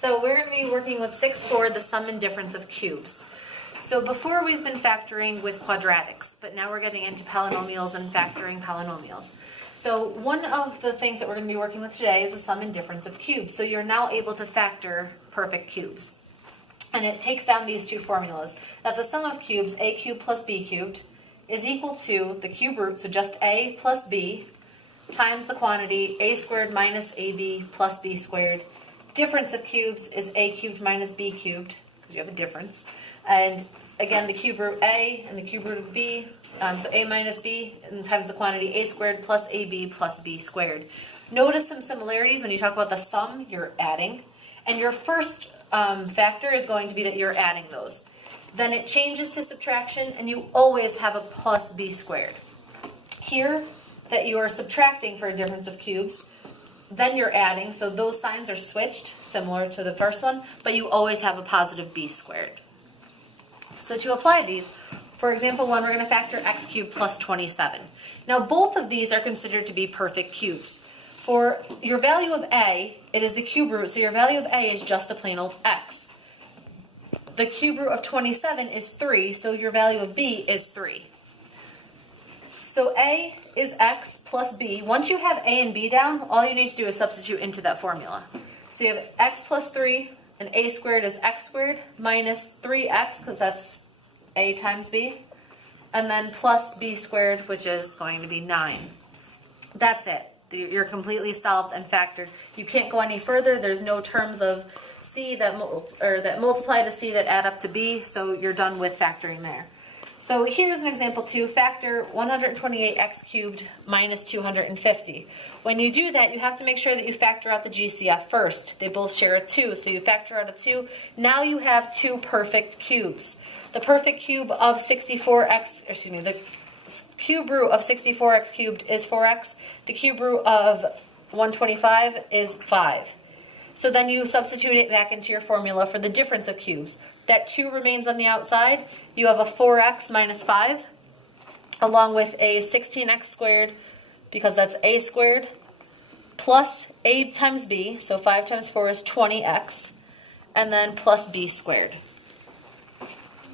So we're going to be working with 6-4, the sum and difference of cubes. So before we've been factoring with quadratics, but now we're getting into polynomials and factoring polynomials. So one of the things that we're going to be working with today is the sum and difference of cubes. So you're now able to factor perfect cubes. And it takes down these two formulas, that the sum of cubes, a cubed plus b cubed, is equal to the cube root, so just a plus b, times the quantity a squared minus ab plus b squared. Difference of cubes is a cubed minus b cubed, because you have a difference. And again, the cube root a and the cube root of b, so a minus b, and times the quantity a squared plus ab plus b squared. Notice some similarities when you talk about the sum, you're adding. And your first factor is going to be that you're adding those. Then it changes to subtraction, and you always have a plus b squared. Here, that you are subtracting for a difference of cubes, then you're adding, so those signs are switched, similar to the first one, but you always have a positive b squared. So to apply these, for example, one, we're going to factor x cubed plus 27. Now both of these are considered to be perfect cubes. For your value of a, it is the cube root, so your value of a is just a plain old x. The cube root of 27 is 3, so your value of b is 3. So a is x plus b. Once you have a and b down, all you need to do is substitute into that formula. So you have x plus 3, and a squared is x squared, minus 3x, because that's a times b, and then plus b squared, which is going to be 9. That's it. You're completely solved and factored. You can't go any further. There's no terms of c that multiply to c that add up to b, so you're done with factoring there. So here's an example 2, factor 128x cubed minus 250. When you do that, you have to make sure that you factor out the GCF first. They both share a 2, so you factor out a 2. Now you have two perfect cubes. The perfect cube of the cube root of 64x cubed is 4x. The cube root of 125 is 5. So then you substitute it back into your formula for the difference of cubes. That 2 remains on the outside. You have a 4x minus 5, along with a 16x squared, because that's a squared, plus a times b, so 5 times 4 is 20x, and then plus b squared.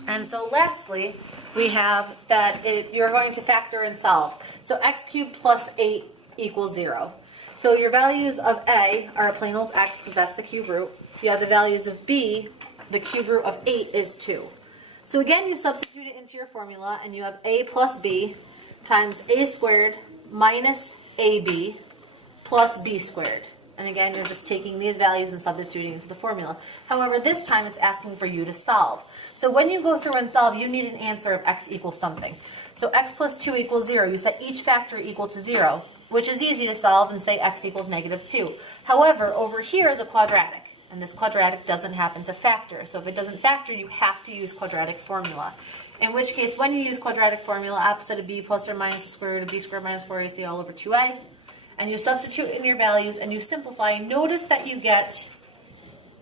And so lastly, we have that you're going to factor and solve. So x cubed plus 8 equals 0. So your values of a are a plain old x, because that's the cube root. You have the values of b, the cube root of 8 is 2. So again, you substitute it into your formula, and you have a plus b times a squared minus ab plus b squared. And again, you're just taking these values and substituting into the formula. However, this time it's asking for you to solve. So when you go through and solve, you need an answer of x equals something. So x plus 2 equals 0. You set each factor equal to 0, which is easy to solve, and say x equals negative 2. However, over here is a quadratic, and this quadratic doesn't happen to factor. So if it doesn't factor, you have to use quadratic formula. In which case, when you use quadratic formula, opposite of b plus or minus the square root of b squared minus 4ac all over 2a, and you substitute in your values and you simplify, notice that you get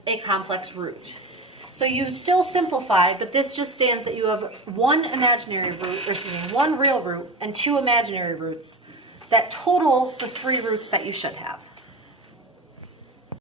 a complex root. So you still simplify, but this just stands that you have one imaginary root, or one real root and two imaginary roots that total the 3 roots that you should have.